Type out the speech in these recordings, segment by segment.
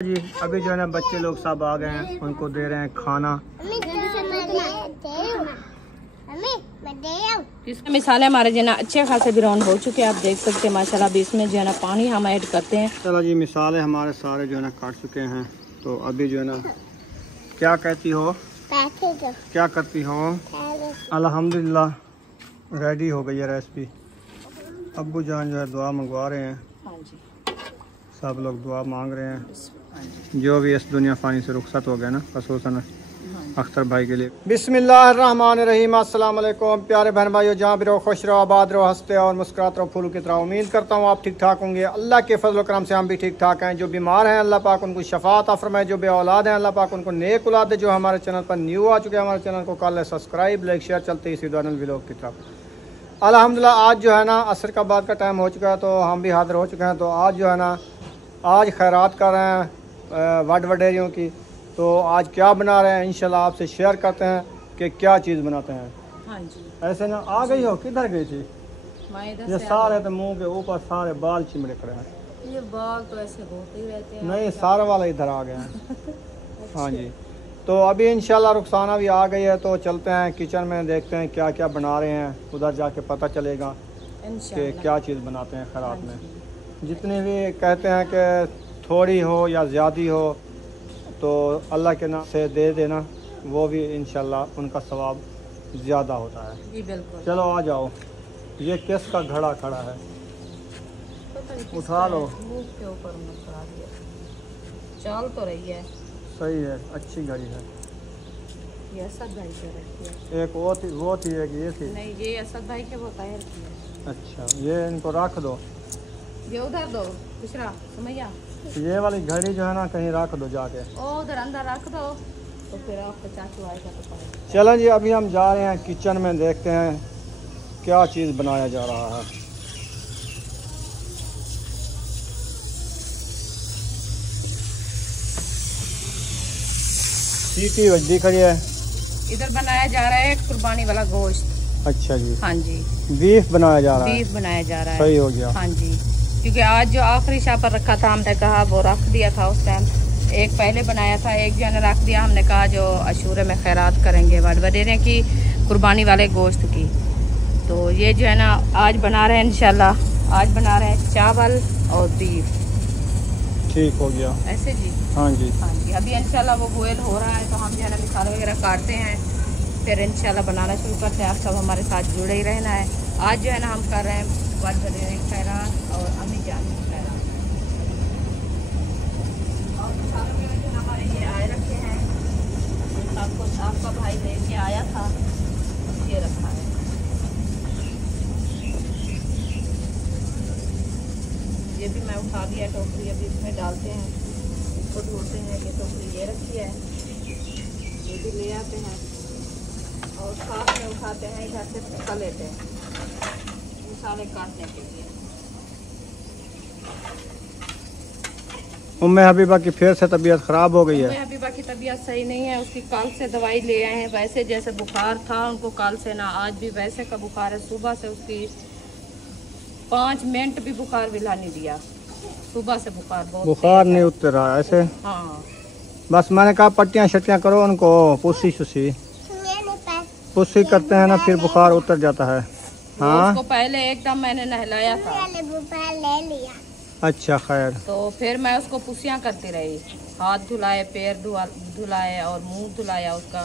जी अभी जो है ना बच्चे लोग सब आ गए हैं, उनको दे रहे हैं खाना। इसमें मिसाले हमारे जो है ना अच्छे खासे ब्राउन हो चुके हैं, आप देख सकते हैं माशाल्लाह। अभी इसमें जो है ना पानी हम ऐड करते हैं। चलो जी मिसाले हमारे सारे जो है ना काट चुके हैं, तो अभी जो है ना क्या कहती हो, क्या करती हो? अल्हम्दुलिल्लाह रेडी हो गई है रेसिपी। अब्बू जान जो है दुआ मंगवा रहे हैं। हाँ जी, सब लोग दुआ मांग रहे हैं जो भी इस दुनिया फानी से रुखसत हो गया ना, खसूसन अख्तर भाई के लिए। बिस्मिल्लाहिर्रहमानिर्रहीम। अस्सलाम वालेकुम प्यारे बहन भाइयों, जहाँ भी रहो खुश रहो, आबाद रहो, हंसते और मुस्कुराते रहो फूलों की तरह। उम्मीद करता हूँ आप ठीक ठाक होंगे। अल्लाह के फजल करम से हम भी ठीक ठाक हैं। जो बीमार हैं अल्लाह पाक उनको शफा अता फरमाए, जो बे औलाद हैं अल्लाह पाक उनको नेक औलाद दे। जो हमारे चैनल पर न्यू आ चुके हैं, हमारे चैनल को कर ले सब्सक्राइब, लाइक शेयर, चलते इसी दौरान व्लॉग की तरफ। अल्हम्दुलिल्लाह आज जो है ना असर का बाद का टाइम हो चुका है, तो हम भी हाजिर हो चुके हैं। तो आज जो है ना आज खैरात कर रहे हैं वड वडेरियों की। तो आज क्या बना रहे हैं इंशाल्लाह आपसे शेयर करते हैं कि क्या चीज़ बनाते हैं। हाँ जी। ऐसे ना आ गई हो, किधर गई थी? ये सारे तो मुंह के ऊपर सारे बाल चिमड़े खड़े हैं। ये बाल तो ऐसे होते ही रहते हैं। नहीं सारा वाला इधर आ गया है। हाँ जी, तो अभी इंशाल्लाह रुखसाना भी आ गई है, तो चलते हैं किचन में, देखते हैं क्या क्या बना रहे हैं। उधर जाके पता चलेगा कि क्या चीज़ बनाते हैं खैरात में। जितनी भी कहते हैं कि थोड़ी हो या ज़्यादा हो, तो अल्लाह के नाम से दे देना, वो भी इंशाल्लाह उनका सवाब ज़्यादा होता है। जी बिल्कुल। चलो आ जाओ। ये किसका घड़ा खड़ा है, उठा लो। मुंह के ऊपर चल तो रही है। सही है, अच्छी घड़ी है। ये असद भाई के रखी है। एक वो थी एक ये थी। नहीं, ये असद भाई के वो ताहिर की है। अच्छा, ये इनको रख दो, ये उधर दो दूसरा समैया। ये वाली घड़ी जो है ना कहीं रख दो जाके। ओ उधर अंदर रख दो, तो फिर आपका चाचू आएगा तो पड़ेगा। चलो जी अभी हम जा रहे हैं किचन में, देखते हैं क्या चीज़ बनाया जा रहा है। सीटी वजदी खड़ी है। इधर बनाया जा रहा है कुर्बानी वाला गोश्त। अच्छा जी। हाँ जी, बीफ बनाया जा रहा है। बीफ बनाया जा रहा है। सही हो गया। हाँ जी, क्योंकि आज जो आखिरी शाह पर रखा था, हमने कहा वो रख दिया था उस टाइम। एक पहले बनाया था, एक जो है रख दिया। हमने कहा जो अशूरे में खैरात करेंगे वड वडेरे की, कुर्बानी वाले गोश्त की। तो ये जो है ना आज बना रहे हैं इंशाल्लाह। आज बना रहे हैं चावल और बीफ। ठीक हो गया ऐसे जी। हाँ जी। हाँ जी, अभी इंशाल्लाह वो बॉयल हो रहा है, तो हम जो है ना मिसाल वगैरह काटते हैं, फिर इंशाल्लाह बनाना शुरू करते हैं। आप सब हमारे साथ जुड़े ही रहना है। आज जो है ना हम कर रहे हैं वड वडेरे खैरात और अम्मी जान की खैरात। और मिसाल वगैरह जो हमारे ये आए रखे हैं, आपका भाई लेके आया था, ये रखा है। ये भी मैं उठा दिया टोकरी, अभी इसमें डालते हैं, इसको धोते हैं। ये टोकरी ये रखी है, ये भी ले आते हैं और साथ में उठाते हैं, इधर से पका लेते हैं मसाले काटने के लिए। उम्मे हबीबा की फिर से तबीयत ख़राब हो गई है। उम्मे हबीबा की तबीयत सही नहीं है, उसकी कल से दवाई ले आए हैं। वैसे जैसे बुखार था उनको कल से ना, आज भी वैसे का बुखार है। सुबह से उसकी 5 मिनट भी बुखार विला नहीं दिया। सुबह से बुखार नहीं उतर रहा है ऐसे। हाँ, बस मैंने कहा पट्टियाँ शट्टियाँ करो उनको, पुस्सी करते हैं ना, फिर बुखार उतर जाता है। हाँ, उसको पहले एकदम मैंने नहलाया था। अच्छा खैर। तो फिर मैं उसको पुस्सियाँ करती रही, हाथ धुलाए, पैर धुलाए और मुंह धुलाया उसका।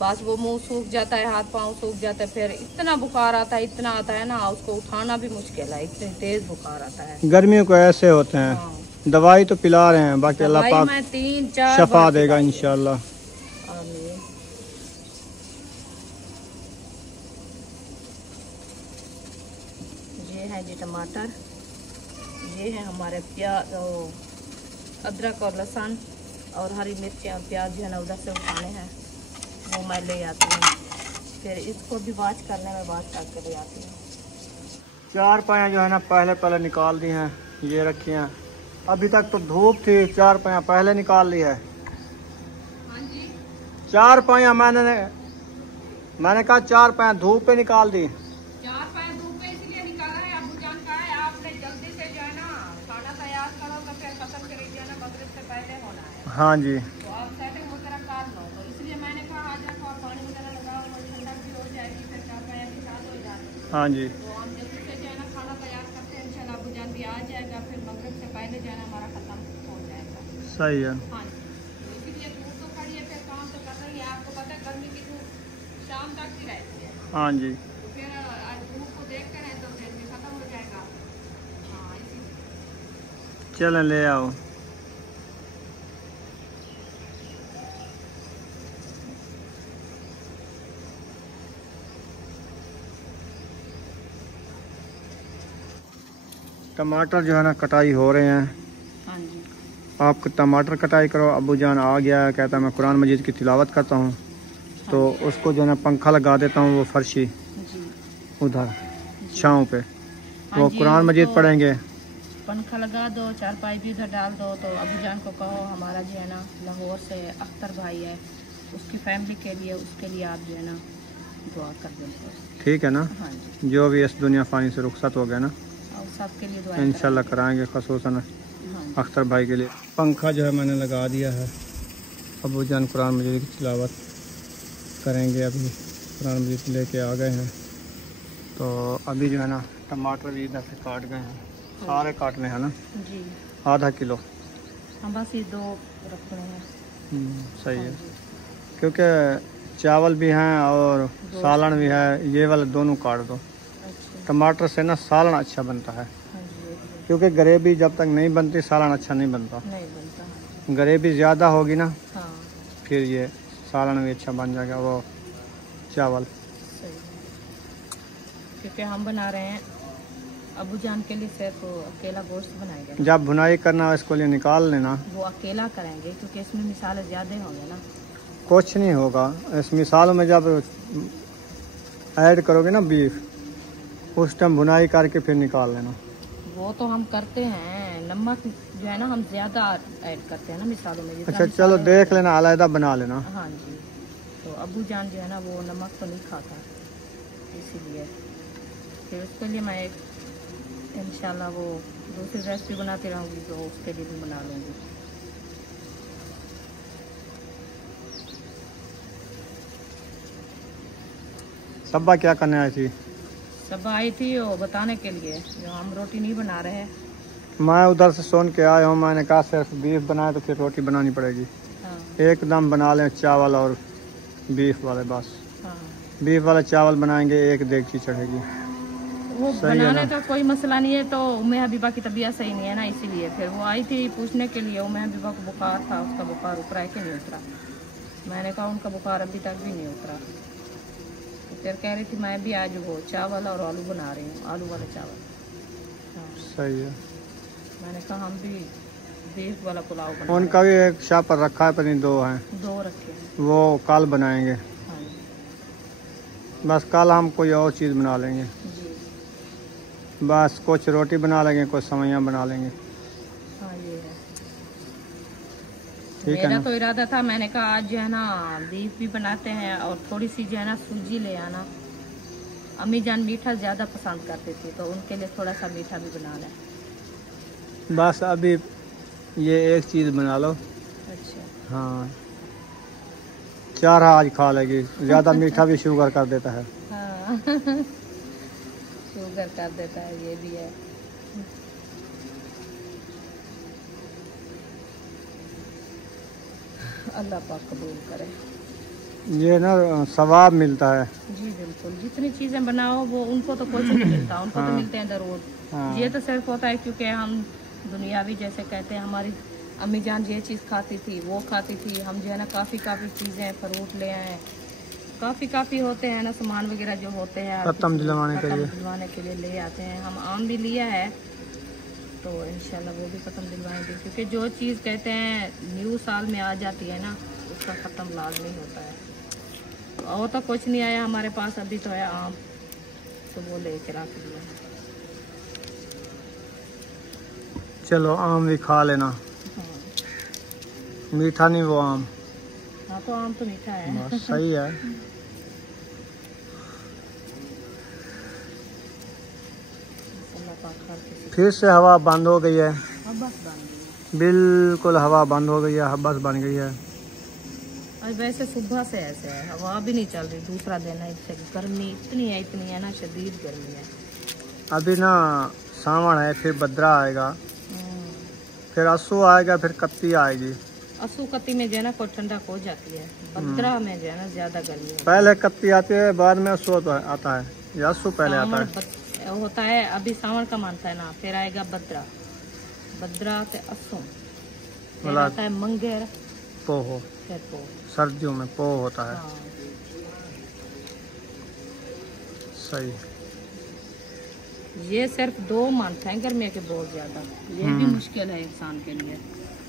बस वो मुंह सूख जाता है, हाथ पाँव सूख जाते हैं। फिर इतना बुखार आता है, इतना आता है ना, उसको उठाना भी मुश्किल है, इतनी तेज बुखार आता है। गर्मियों को ऐसे होते हैं। हाँ। दवाई तो पिला रहे हैं, बाकी अल्लाह पाक मैं 3-4 शफा देगा इंशाल्लाह। ये है जी टमाटर, ये है हमारे प्याज, अदरक और लहसुन और हरी मिर्चें और प्याज जो है ना उधर से उठाने हैं, वो मैं ले आती हूँ। फिर इसको भी वॉश करने में वॉश करके ले आती हूँ। 4 पाया जो है ना पहले निकाल दी हैं, ये रखी हैं। अभी तक तो धूप थी, 4 पाया पहले निकाल ली है। हाँ जी, 4 पाया मैंने कहा 4 पाया धूप पे निकाल दी। 4 पाया धूप पे इसलिए निकाला है, अब्बू जान का है। आपने जल्दी से जो है ना खाना तैयार करो, तो फिर कसम करें जो है ना बकरीद हाँ जी। तो आप सेटिंग वगैरह कर लो, तो इसलिए मैंने कहा आज रखो और पानी वगैरह लगाओ, ठंडक भी हो जाएगी, फिर चापाया भी साथ हो जाएगी। हाँ जी। तो हम जल्दी से जो है ना खाना तैयार करते हैं, इंशाल्लाह अबू जान भी आ जाएगा, फिर मगरिब से पहले जो है ना हमारा खत्म हो जाएगा। सही है। हाँ जी, तो इसीलिए धूप तो खड़ी है, फिर काम तो कर रही है। आपको पता है गर्मी की धूप शाम तक ही रहती है। हाँ जी। तो फिर आज धूप को देखते रहे तो फिर भी खत्म हो जाएगा। हाँ इसी चलें ले आओ। टमाटर जो है ना कटाई हो रहे हैं। हाँ जी। आप टमाटर कटाई करो। अबू जान आ गया है, कहता है मैं कुरान मजीद की तिलावत करता हूँ, तो उसको जो है ना पंखा लगा देता हूँ वो फर्शी जी उधर छाँव पे, हाँ वो जी, कुरान मजीद पढ़ेंगे। पंखा लगा दो, चारपाई भी उधर डाल दो। तो अबू जान को कहो हमारा जो है ना लाहौर से अख्तर भाई है, उसकी फैमिली के लिए, उसके लिए आप जो है ना दुआ कर दें। ठीक है ना। हाँ जी, जो भी इस दुनिया फानी से रुखसत हो गया ना, और सबके लिए दुआ इंशाल्लाह कराएंगे, खसूसन हाँ जी। अख्तर भाई के लिए। पंखा जो है मैंने लगा दिया है। अबू जान कुरान मजीद की तिलावत करेंगे। अभी कुरान मजीद लेके आ गए हैं, तो अभी जो है ना टमाटर भी इधर से काट गए हैं, सारे काटने हैं ना, जी आधा किलो। हम बस ये दो रखने हैं। सही हाँ है, जी, क्योंकि चावल भी हैं और सालन भी है, ये वाले दोनों काट दो। अच्छा। टमाटर से ना सालन अच्छा बनता है, हाँ जी, क्योंकि ग्रेवी जब तक नहीं बनती सालन अच्छा नहीं बनता। नहीं बनता। हाँ ग्रेवी ज़्यादा होगी ना, हाँ, फिर ये सालन भी अच्छा बन जाएगा, वो चावल। सही है। क्योंकि हम बना रहे हैं अबू जान के लिए, सिर्फ अकेला गोश्त बनाएंगे ना। जब भुनाई करना इसको लिए निकाल लेना, वो अकेला करेंगे क्योंकि इसमें मिसाले ज़्यादा होंगे ना। कुछ नहीं होगा इस मिसाल में। जब ऐड करोगे ना बीफ, उस टाइम भुनाई करके फिर निकाल लेना। वो तो हम करते हैं, नमक जो है ना हम ज़्यादा ऐड करते हैं ना मिसालों में। जितना अच्छा चलो मिसाले- देख लेना, अलहदा बना लेना। हाँ जी, तो अबू जान जो है ना वो नमक तो नहीं खाता, इसीलिए फिर उसके लिए मैं एक इंशाल्लाह वो दूसरी रेसिपी बनाती रहूँगी, तो उसके लिए भी बना लूँगी। सब्बा क्या करने आई थी? सब आई थी वो बताने के लिए, जो हम रोटी नहीं बना रहे हैं। मैं उधर से सुन के आया हूँ, मैंने कहा सिर्फ बीफ बनाए तो फिर रोटी बनानी पड़ेगी। हाँ एकदम बना लें चावल और बीफ वाले, बस हाँ, बीफ वाले चावल बनाएंगे, एक देगची चढ़ेगी। वो सही है बनाने ना? का कोई मसला नहीं है। तो उम्मे हबीबा की तबीयत सही नहीं है ना, इसीलिए फिर वो आई थी पूछने के लिए। उम्मे हबीबा को बुखार था, उसका बुखार उतरा है कि नहीं उतरा। मैंने कहा उनका बुखार अभी तक भी नहीं उतरा। तो फिर कह रही थी मैं भी आज वो चावल और आलू बना रही हूँ, आलू वाले चावल। हाँ, सही है। मैंने कहा हम भी बीफ वाला पुलाव बना उनका भी एक शाह पर रखा है, पता नहीं दो हैं, दो रखे हैं। वो कल बनाएंगे। हाँ बस कल हम कोई और चीज़ बना लेंगे, जी, बस कुछ रोटी बना लेंगे, कुछ सवैयाँ बना लेंगे। हाँ ये है। ठीक है मेरा ना? तो इरादा था, मैंने कहा आज जो है ना बीफ भी बनाते हैं और थोड़ी सी जो है ना सूजी ले आना। अम्मी जान मीठा ज़्यादा पसंद करती थी, तो उनके लिए थोड़ा सा मीठा भी बना लें। बस अभी ये एक चीज़ बना लो। अच्छा, हाँ, चार आज खा लेगी, ज़्यादा मीठा भी शुगर कर देता है। हाँ शुगर कर देता है, ये भी है। अल्लाह पाक कबूल करे। ये ना सवाब मिलता है। जी बिल्कुल, जितनी चीज़ें बनाओ वो उनको तो कुछ नहीं मिलता, उनको तो मिलते हैं ज़रूर। हाँ। ये तो सिर्फ होता है क्योंकि हम दुनियावी जैसे कहते हैं, हमारी अम्मी जान ये चीज़ खाती थी, वो खाती थी। हम जो है ना काफ़ी चीज़ें फ्रूट ले आए, काफ़ी होते हैं ना सामान वगैरह जो होते हैं खत्म दिलवाने के लिए। दिलवाने के लिए ले आते हैं। हम आम भी लिया है, तो इंशाल्लाह वो भी ख़त्म दिलवाएंगे। क्योंकि जो चीज़ कहते हैं न्यू साल में आ जाती है ना, उसका ख़त्म लाजमी होता है। और तो कुछ नहीं आया हमारे पास, अभी तो है आम, तो वो ले के रख दिया। चलो आम भी खा लेना, हाँ मीठा नहीं वो आम। हाँ, तो आम तो मीठा है। बस सही है। अल्लाह पाक हर किसी फिर से हवा बंद हो गई है। अब बस बन गई। बिल्कुल हवा बंद हो गई है, बस बन गई है। आज वैसे सुबह से ऐसे है, हवा भी नहीं चल रही। दूसरा दिन है, गर्मी इतनी है ना, शदीद गर्मी है। अभी ना सावन है, फिर भद्रा आएगा, फिर असू आएगा, फिर कत्ती आएगी। असू कत्ती में जो है ना कोई ठंडक हो जाती है, भद्रा में जो है ना ज्यादा गर्मी है। पहले कत्ती आती है, बाद में असू आता है, या असू पहले आता है होता है। अभी सावन का मानता है ना, फिर आएगा भद्रा, भद्रा से असू, फिर आता है मंगेर, पोह, फिर पोह। सर्दियों में पोह होता है। हाँ। सही। ये सिर्फ 2 मंथ है गर्मी के, बहुत ज्यादा। ये भी मुश्किल है इंसान के लिए।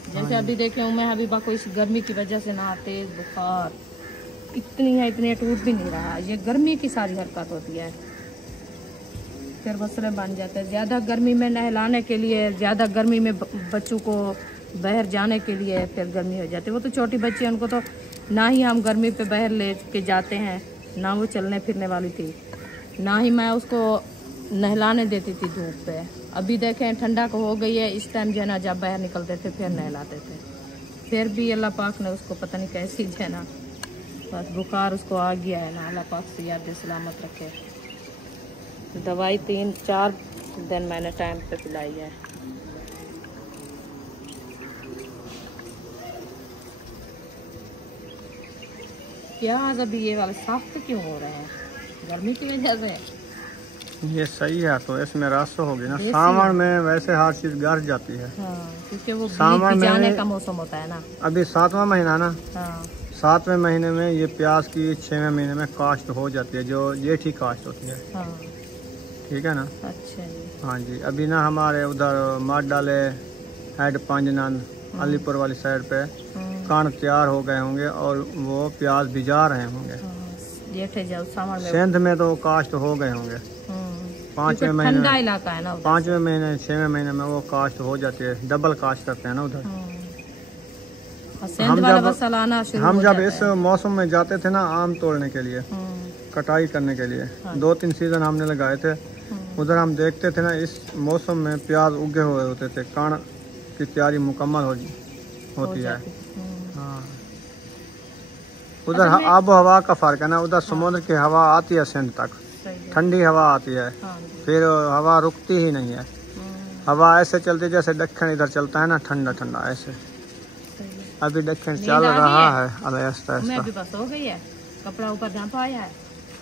जैसे अभी देखे हूँ मैं, हबीबा को इस गर्मी की वजह से ना तेज बुखार इतनी है, इतने टूट भी नहीं रहा। ये गर्मी की सारी हरकत होती है, फिर मसले बन जाते हैं। ज्यादा गर्मी में नहलाने के लिए, ज्यादा गर्मी में बच्चों को बाहर जाने के लिए फिर गर्मी हो जाती है। वो तो छोटी बच्ची है, उनको तो ना ही हम गर्मी पे बाहर ले के जाते हैं, ना वो चलने फिरने वाली थी, ना ही मैं उसको नहलाने देती थी धूप पे। अभी देखें ठंडा को हो गई है, इस टाइम जो है ना जब बाहर निकलते थे फिर नहलाते थे, फिर भी अल्लाह पाक ने उसको पता नहीं कैसी जो है ना बस बुखार उसको आ गया है ना। अल्लाह पाक से याद सलामत रखे। दवाई 3-4 दिन मैंने टाइम पे पिलाई है। प्याज अभी ये वाले सख्त क्यों हो रहे हैं? गर्मी की वजह से। ये सही है, तो इसमें रस होगी ना। सावन में वैसे हर चीज गड़ जाती है। हाँ, क्योंकि वो सावन में जाने का मौसम होता है ना। अभी 7वां महीना ना। हाँ। 7वें महीने में ये प्याज की 6वें महीने में काश्त हो जाती है, जो जेठी काश्त होती है। हाँ। ठीक है ना। अच्छा जी। हाँ जी। अभी ना हमारे उधर मार डाले हेड पांजनन अलीपुर वाली साइड पे कण तैयार हो गए होंगे और वो प्याज भिजा रहे होंगे। सिंध में तो काश्त हो गए होंगे। 5वें महीने, ठंडा इलाका है ना। 5वें महीने 6वें महीने में वो काश्त हो जाती है, डबल काश्त करते हैं ना उधर। हम जब इस मौसम में जाते थे ना आम तोड़ने के लिए, कटाई करने के लिए, 2-3 सीजन हमने लगाए थे उधर। हम देखते थे ना इस मौसम में प्याज उगे हुए होते थे, कण की तैयारी मुकम्मल होती है। हाँ। उधर आबो हवा का फर्क है ना, उधर समुद्र की हवा आती है सिंध तक, ठंडी हवा आती है, फिर हवा रुकती ही नहीं है। हवा ऐसे चलती जैसे दक्षिण इधर चलता है ना, ठंडा ठंडा ऐसे। अभी दक्षिण चल रहा है आहिस्ता आहिस्ता। हो गई है, कपड़ा ऊपर जहाँ पाया है।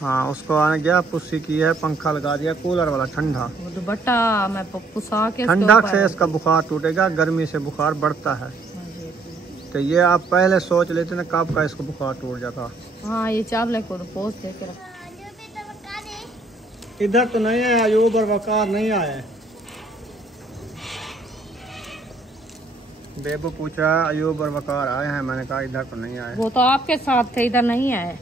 हाँ, उसको आने गया, पुस्सी की है, पंखा लगा दिया कूलर वाला ठंडा। दुपट्टा मैं पुसा के ठंडक से इसका बुखार टूटेगा, गर्मी से बुखार बढ़ता है। तो ये आप पहले सोच लेते ना कब का इसको बुखार टूट जाता। हाँ, ये चावल को पोस दे के रख। इधर तो नहीं है, अयूब और वकार नहीं आए। बेबू पूछा अयूब और वकार आए हैं, मैंने कहा इधर तो नहीं आए। वो तो आपके साथ थे, इधर नहीं आए।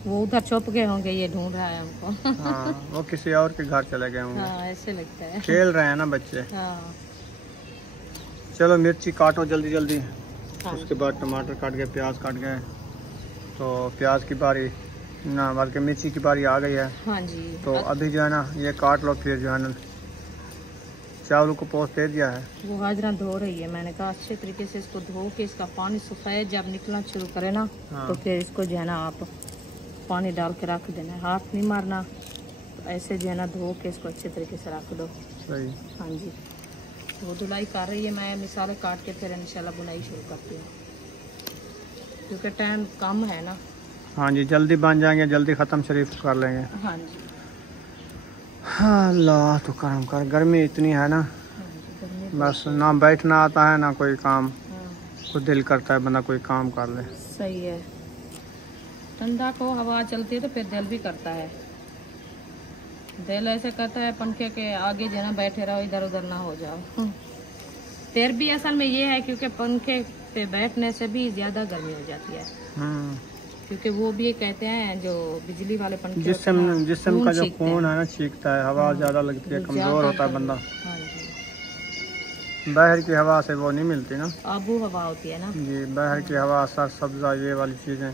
वो उधर छुप गए होंगे, ये ढूंढ रहा है उनको। हाँ, वो किसी और के घर चले गए होंगे। हाँ, ऐसे लगता है, खेल रहे हैं ना बच्चे। हाँ। चलो मिर्ची काटो जल्दी जल्दी। हाँ। उसके बाद टमाटर काट गए, प्याज काट गए, तो प्याज की बारी ना, बल्कि मिर्ची की बारी आ गई है। हाँ जी। तो अभी जो है ना ये काट लो, फिर जो है ना चावल को पोंछ दे दिया है। वो हाजरा धो रही है, मैंने कहा अच्छे तरीके से इसको धो के इसका पानी सफेद जब निकलना शुरू करे ना। हाँ। तो फिर इसको जो है ना आप पानी डाल के रख देना, हाथ नहीं मारना, तो ऐसे जो है ना धो के इसको अच्छे तरीके से रख दो। सही। हाँ जी। वो धुलाई कर रही है, मैं मिसाले काट के फिर इंशाल्लाह बुनाई शुरू करती हूँ, क्योंकि टाइम कम है ना। हाँ जी, जल्दी बन जाएंगे, जल्दी ख़त्म शरीफ कर लेंगे। हाँ जी। हाँ, अल्लाह तो करम कर, गर्मी इतनी है ना। बस ना बैठना आता है ना कोई काम। कुछ दिल करता है बंदा कोई काम कर ले। सही है। ठंडा को हवा चलती है तो फिर दिल भी करता है, दिल ऐसे करता है पंखे के आगे जो है ना बैठे रहो, इधर उधर ना हो जाओ। फिर भी असल में ये है क्योंकि पंखे पे बैठने से भी ज्यादा गर्मी हो जाती है, क्योंकि वो भी कहते हैं जो बिजली वाले पंखे, जिसम का जो खून है ना छींकता है, हवा ज्यादा लगती है, कमजोर होता है बंदा। बाहर की हवा से वो नहीं मिलती ना, आबू हवा होती है ना जी। बाहर की हवा, सर सब्जा, ये वाली चीजें,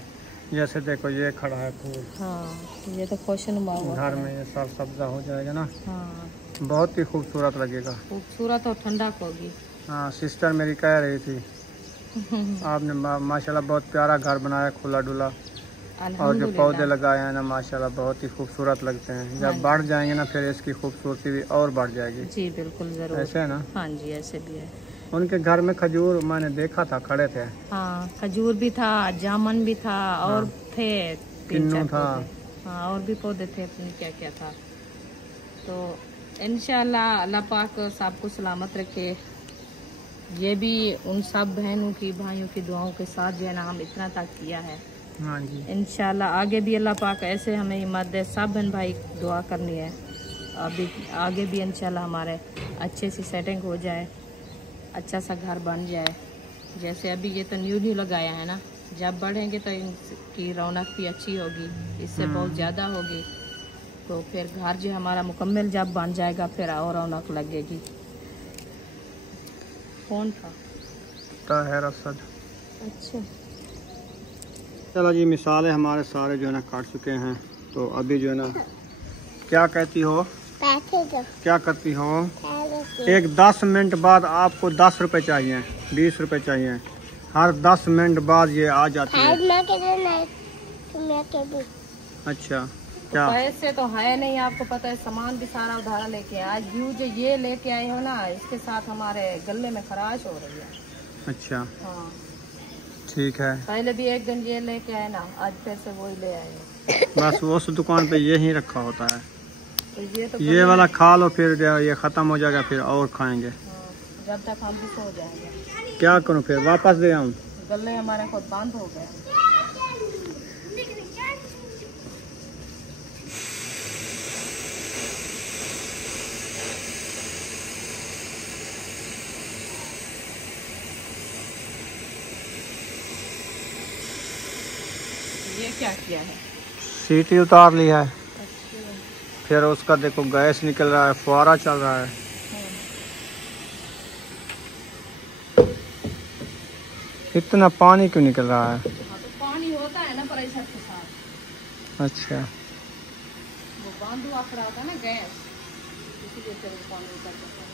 जैसे देखो ये खड़ा है फूल। हाँ, ये तो खुशनुमा घर में ये सर सब्जा हो जाएगा ना। हाँ, बहुत ही खूबसूरत लगेगा। खूबसूरत और ठंडक होगी। हाँ, सिस्टर मेरी कह रही थी आपने माशाल्लाह बहुत प्यारा घर बनाया, खुला डुला, और जो पौधे लगाए हैं ना माशाल्लाह बहुत ही खूबसूरत लगते हैं। जब बढ़ जाएंगे ना फिर इसकी खूबसूरती भी और बढ़ जाएगी। जी बिल्कुल जरूर, ऐसे है ना? हाँ जी ऐसे भी है। उनके घर में खजूर मैंने देखा था, खड़े थे। हाँ खजूर भी था, जामुन भी था, और थे किन्नू था। हाँ और भी पौधे थे, अपनी क्या क्या था। तो इंशाल्लाह अल्लाह पाक सबको सलामत रखे। ये भी उन सब बहनों की भाइयों की दुआओं के साथ जो है ना हम इतना तक किया है। हाँ जी, इंशाल्लाह आगे भी अल्लाह पाक ऐसे हमें हिम्मत दे। सब बहन भाई दुआ करनी है, अभी आगे भी इंशाल्लाह हमारे अच्छे से सेटिंग हो जाए, अच्छा सा घर बन जाए। जैसे अभी ये तो न्यू लगाया है ना, जब बढ़ेंगे तो इनकी रौनक भी अच्छी होगी, इससे बहुत ज़्यादा होगी। तो फिर घर जो हमारा मुकम्मल जब बन जाएगा फिर और रौनक लगेगी। कौन था? ताहिर असद। अच्छा चलो जी, मिसालें हमारे सारे जो है ना काट चुके हैं। तो अभी जो है ना क्या कहती हो, क्या करती हो? एक 10 मिनट बाद आपको 10 रुपए चाहिए, 20 रुपए चाहिए। हर 10 मिनट बाद ये आ जाती है। अच्छा क्या? पैसे तो है नहीं, आपको पता है, सामान भी सारा उधारा लेके आए। आज व्यू जो ये लेके आए हो ना, इसके साथ हमारे गले में खराश हो रही है। अच्छा हाँ ठीक है। पहले भी एक दिन ये लेके आए ना, आज फिर से वही ले आए। बस उस दुकान पे यही रखा होता है। तो ये वाला खा लो, फिर ये खत्म हो जाएगा, फिर और खाएंगे। हाँ, जब तक हम भी सो जाएंगे। क्या करूँ फिर, वापस दे आऊँ? गले हमारे खुद बंद हो गए। ये क्या किया है? सीटी उतार ली है। फिर उसका देखो गैस निकल रहा है, फुहारा चल रहा है। इतना पानी क्यों निकल रहा है? हाँ, तो पानी होता है ना प्रेशर के साथ। अच्छा वो बंद हुआ रहा था ना गैस, इसीलिए फिर वो पानी उतर जाता है।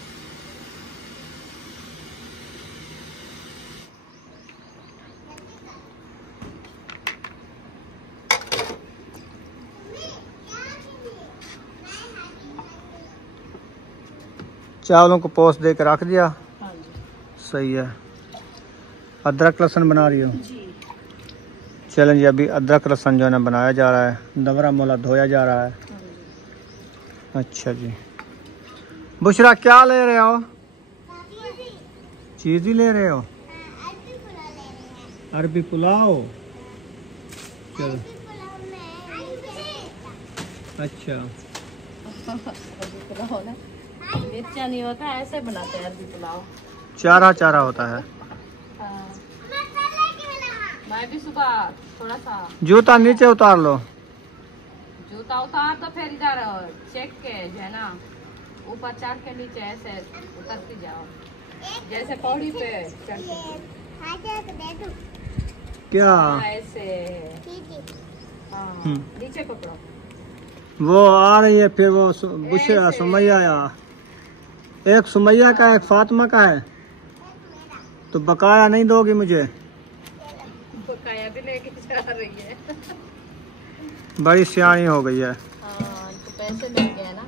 चावलों को पोस दे के रख दिया। हाँ जी सही है। अदरक लहसुन बना रही हो? जी। चलें जी, अभी अदरक लहसुन जो है ना बनाया जा रहा है, दबरा मोला धोया जा रहा है। हाँ जी। अच्छा जी। बुशरा क्या ले रहे हो? चीज़ ही ले रहे हो? अरबी पुलाव। चलो अच्छा। अरबी पुलाव ना, मिर्चा नहीं होता, ऐसे बनाते हैं अरबी पुलाव। चारा चारा होता है। हाँ। मैं भी सुबह थोड़ा सा जूता नीचे उतार लो। जूता उतार तो फिर इधर चेक के जो है ना, ऊपर चढ़ के नीचे ऐसे उतरती जाओ, जैसे पौड़ी पे चढ़ती। क्या? ऐसे हाँ, नीचे पकड़ो। वो आ रही है, फिर वो बुशरा सुमैया आया। एक सुमैया का, एक फातिमा का है। तो बकाया नहीं दोगी मुझे? बकाया भी लेके जा रही है। बड़ी सियानी हो गई है। हाँ तो पैसे मिल गए ना।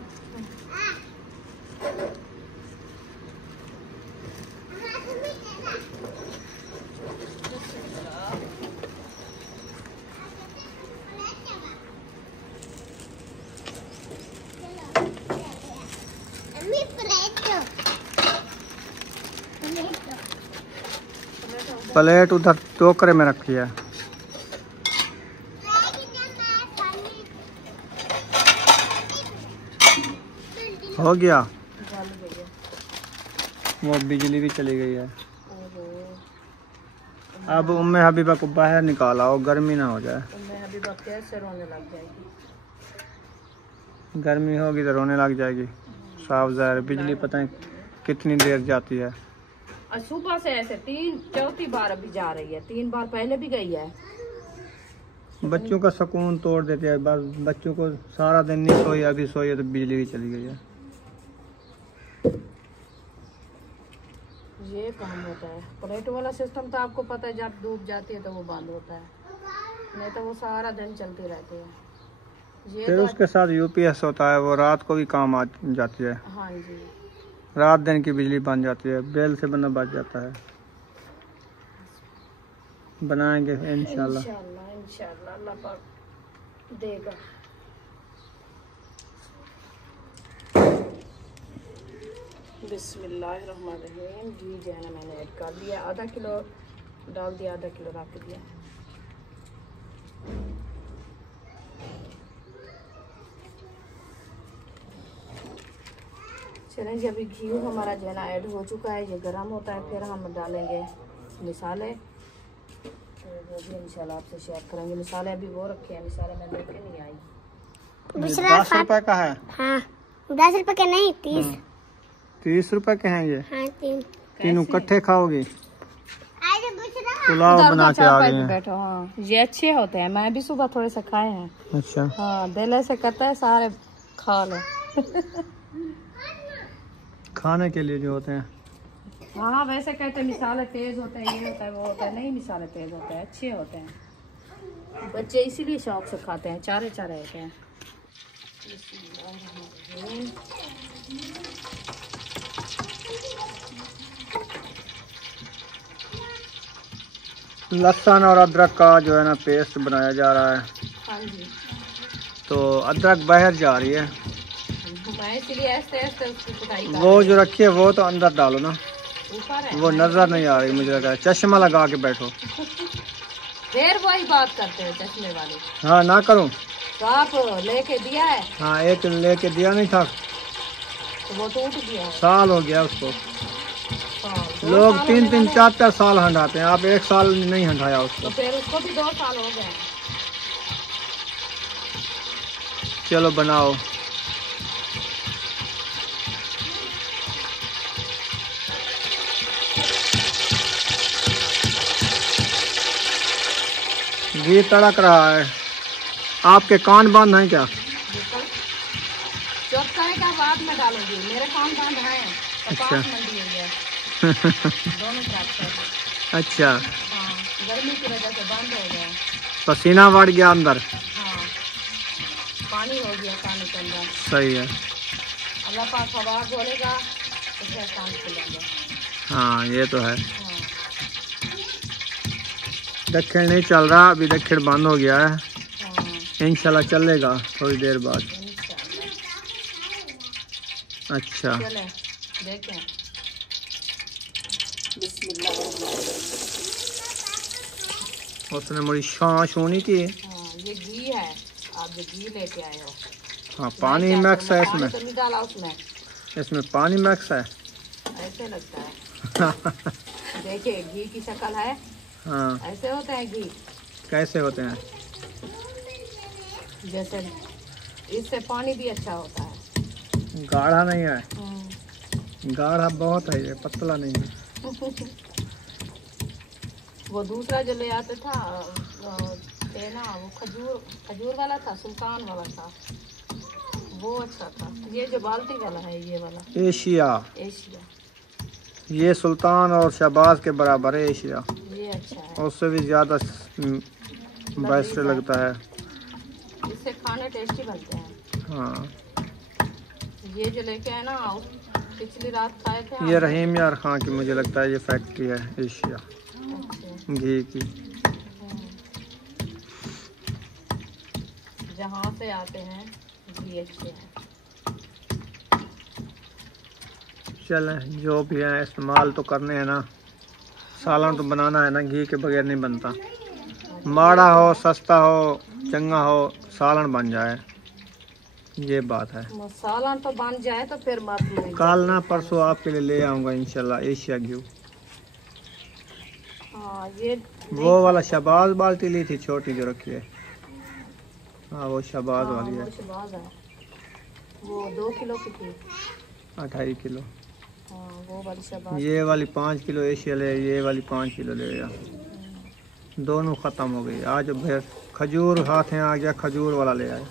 प्लेट उधर टोकरे में रखी है। हो गया। वो बिजली भी चली गई है। अब उम्मे हबीबा को बाहर निकाला हो, गर्मी ना हो जाए। उम्मे हबीबा कैसे रोने लग जाएगी? गर्मी होगी तो रोने लग जाएगी। साफ ज़ाहिर, बिजली पता नहीं कितनी देर जाती है। और सुबह से ऐसे चौथी बार अभी जा रही है, 3 बार पहले भी गई है। बच्चों का सुकून तोड़ देते हैं। बस बच्चों को सारा दिन नहीं सोई, अभी सोई है तो बिजली भी चली गई है। ये काम होता है। प्लेट वाला सिस्टम तो आपको पता है, जब डूब जाती है तो वो बंद होता है, नहीं तो वो सारा दिन चलती रहती है। ये फिर तो उसके साथ यूपीएस होता है, वो रात को भी काम आ जाती है। हाँ जी, रात दिन की बिजली बन जाती है, बेल से बना बच जाता है। बनाएंगे इंशाल्लाह। इंशाल्लाह अल्लाह पाक देगा। बिस्मिल्लाहिर्रहमानिर्रहीम। घी जो है ना मैंने ऐड कर दिया, आधा किलो डाल दिया, आधा किलो रख दिया। चलें जी, अभी घी हमारा जो है ना ऐड हो चुका है, ये गर्म होता है, फिर हम डालेंगे मिसाले, तो वो भी इंशाल्लाह आपसे शेयर करेंगे। मिसाले अभी वो रखे हैं, मिसाले मैं लेके नहीं आई। 10 रुपए का है? हाँ, 10 रुपए का नहीं, 30 रुपए के हैं ये। हाँ, तीनों इकट्ठे खाओगे? पुलाव बना के आ गए हैं। बैठो। हाँ, ये अच्छे होते हैं, मैं भी सुबह थोड़े से खाए हैं। अच्छा। हाँ, दिल ऐसे करता है सारे खा लो। खाने के लिए जो होते हैं। हाँ, वैसे कहते हैं मिसाले तेज होते हैं, ये होता है वो होता है, नहीं मिसाले तेज होते हैं, अच्छे होते हैं। बच्चे इसीलिए शौक से खाते हैं, चारे चारे होते हैं। लहसुन और अदरक का जो है ना पेस्ट बनाया जा रहा है। हाँ जी, तो अदरक बाहर जा रही है, मैं इसीलिए ऐसे ऐसे उसकी कुटाई कर वो जो रखी है वो तो अंदर डालो ना, ऊपर है। वो नजर नहीं आ रही, मुझे लगा है। चश्मा लगा के बैठो। फिर वही बात करते हैं चश्मे वाले। हाँ ना करूँ तो आप लेके दिया है? हाँ, एक लेके दिया नहीं था, तो वो टूट गया है। साल हो गया उसको। हाँ, 2 लोग साल 3-3, होने वाले। 4-4 साल हंडाते हैं, आप 1 साल नहीं हंडाया उसको। तो फिर उसको भी 2 साल हो गए। चलो बनाओ। घी तड़क रहा है। आपके कान बंद हैं क्या? चुप करे का बाद में डालूंगी, मेरे कान बंद हैं, अच्छा। कपास मंडी हुई है दोनों तरफ से। अच्छा, हाँ, गर्मी की वजह से बंद हो गया। पसीना बढ़ गया अंदर। हाँ, पानी हो गया पानी के अंदर। सही है। अल्लाह पाक हवा खोलेगा तो फिर काम खुलेंगे। हाँ ये तो है। हाँ, दक्षिण नहीं चल रहा, अभी दक्षिण बंद हो गया है। हाँ, इंशाल्लाह चलेगा थोड़ी देर बाद। इंशाल्लाह। अच्छा, चले देखें। बिस्मिल्लाह। उसने मुझे शांश होनी थी। हाँ, ये घी है, आप जो घी लेके आए हो। हाँ, पानी मैक्स है इसमें। पानी तो नहीं डाला उसमें, इसमें पानी मैक्स है। ऐसे लगता है। देखिए घी की शक्ल है। हाँ, ऐसे होते हैं घी, कैसे होते हैं? जैसे इससे पानी भी अच्छा होता है। गाढ़ा नहीं है, गाढ़ा बहुत है, ये पतला नहीं है। वो दूसरा जो ले आते था थे ना, वो खजूर वाला था, सुल्तान वाला था, वो अच्छा था। ये जो बाल्टी वाला है, ये वाला एशिया, एशिया, ये सुल्तान और शहबाज के बराबर है एशिया। ये अच्छा है, उससे भी ज़्यादा बेस्ट लगता है। इससे खाने टेस्टी बनते हैं। हाँ, ये जो लेके आए ना, पिछली रात खाए थे। ये रहीम यार खां की मुझे लगता है ये फैक्ट्री है एशिया अच्छा। घी की। जहाँ से आते हैं घी अच्छे हैं। चलें, जो भी है इस्तेमाल तो करने हैं ना, सालन तो बनाना है ना, घी के बगैर नहीं बनता। माड़ा हो, सस्ता हो, चंगा हो, सालन बन जाए, ये बात है। सालन तो बन जाए तो फिर मत लेंगे। कल ना परसों आपके लिए ले आऊँगा इंशाल्लाह एशिया घी। हाँ, ये वो वाला शहबाज बाल्टी ली थी छोटी जो रखी है। हाँ, वो शहबाज हाँ, वाली वो है। शहबाज है, वो 2 किलो की थी। 2.5 किलो। हाँ, वो वाली शहबाज। ये वाली 5 किलो एशिया ले, ये वाली 5 किलो ले गया। दोनों ख़त्म हो गई। आज फिर खजूर हाथ में आ गया, खजूर वाला ले आया।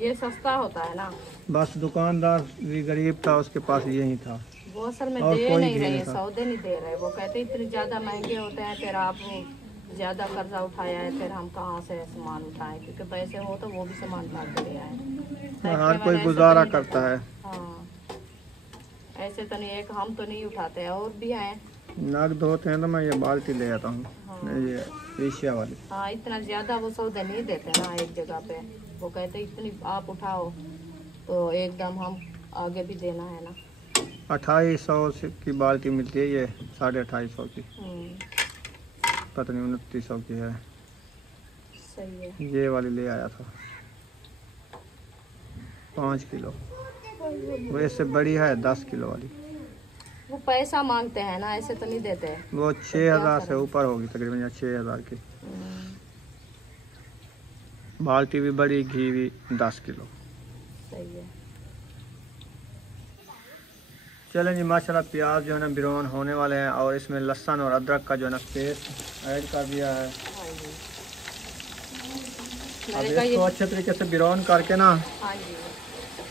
ये सस्ता होता है ना। बस दुकानदार भी गरीब था, उसके पास यही था। वो असल में और दे कोई नहीं घी रहे, नहीं था। सौदे नहीं दे रहे। वो कहते इतने ज़्यादा महंगे होते हैं, फिर आप ज़्यादा कर्जा उठाया है, फिर हम कहाँ से सामान उठाएं, क्योंकि पैसे हो तो वो भी सामान ला के ले आए। हर कोई गुजारा करता है। हाँ, ऐसे तो नहीं, एक हम तो नहीं उठाते, और भी हैं। नगद होते हैं तो मैं ये बाल्टी ले आता हूँ। हाँ। ये एशिया वाली। हाँ, इतना ज़्यादा वो सौदे नहीं देते ना एक जगह पे। वो कहते इतनी आप उठाओ तो एकदम हम आगे भी देना है ना। 2800 की बाल्टी मिलती है, ये 2850 की, पता नहीं 2900 की है। सही है। ये वाली ले आया था 5 किलो। वो इससे बड़ी है 10 किलो वाली। वो पैसा मांगते हैं ना, ऐसे तो नहीं देते। वो 6000 से ऊपर होगी तकरीबन, या 6000 की। बाल्टी भी बड़ी, घी भी 10 किलो। सही है। चलें जी, माशाल्लाह प्याज जो है ना ब्राउन होने वाले हैं, और इसमें लहसुन और अदरक का जो है ना पेस्ट ऐड कर दिया है। अब इसको अच्छे तरीके से ब्राउन करके ना, हाँ जी,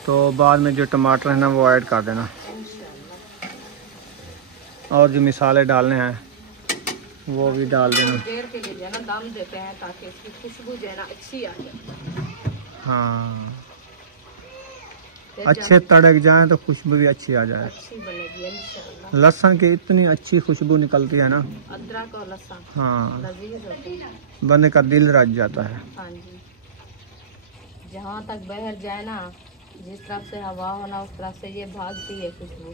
तो बाद में जो टमाटर है ना वो ऐड कर देना, और जो मिसाले डालने हैं वो भी डाल देना। देर के लिए जो है ना दम देते हैं ताकि इसकी खुशबू जो है ना अच्छी आ जाए। हाँ, अच्छे तड़क जाए तो खुशबू भी अच्छी आ जाए। अच्छी बनेगी इंशाल्लाह। लहसुन की इतनी अच्छी खुशबू निकलती है ना, अदरक और लहसुन हाँ, लजीज होते हैं। बनने का दिल रच जाता है। हाँ जी, जहाँ तक बहर जाए ना, जिस तरफ से हवा हो ना उस तरफ से ये भागती है खुशबू।